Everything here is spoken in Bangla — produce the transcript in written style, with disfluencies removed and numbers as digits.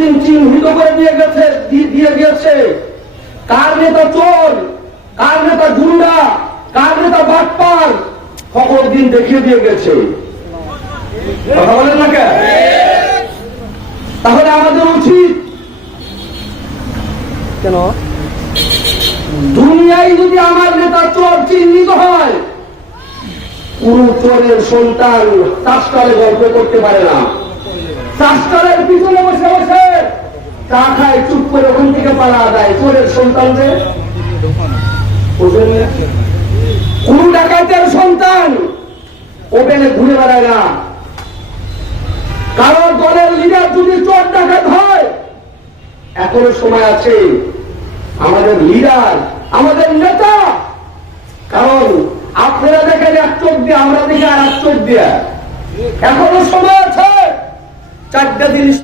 দিন চিহ্নিত করে দিয়ে গিয়েছে কার নেতা চোর, কার নেতা গুন্ডা, কার নেতা বাটপার, খবর দিন দেখিয়ে দিয়ে গেছে। কথা বলেন না কেন? তাহলে আমাদের উচিত কেন দুনিয়ায় যদি আমার নেতা চোর চিহ্নিত হয়, কোন চোরের সন্তান চাষকালে গল্প করতে পারে না। চাষকালের পিছনে বসে বসে চা খায়, চুপ করে ওখান থেকে পালা দেয় চোরের সন্তানদের। কোন ডাকাতের সন্তান ওপেনে ঘুরে বেড়ায় না। কারণ দলের লিডার যদি চোর ডাকাত হয়, এখনো সময় আছে আমাদের লিডার, আমাদের নেতা, কারণ আপনারা দেখেন এক চোখ দিয়ে, আমরা দেখি আর এক চোখ দিয়ে। এখনো সময় আছে 4টা জিনিস